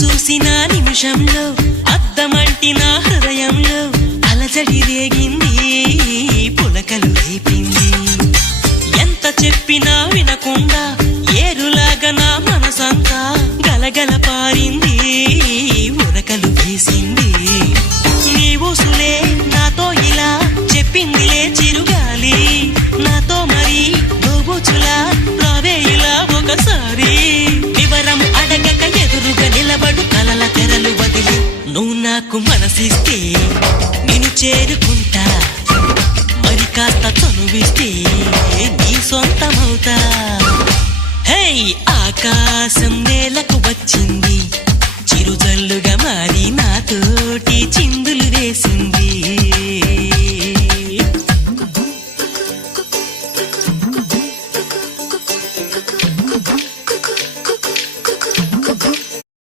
చూసిన నిమిషంలో అద్దమంటి నా హృదయంలో అలజడి రేగింది, పులకలు రేపింది. ఎంత చెప్పినా వినకుండా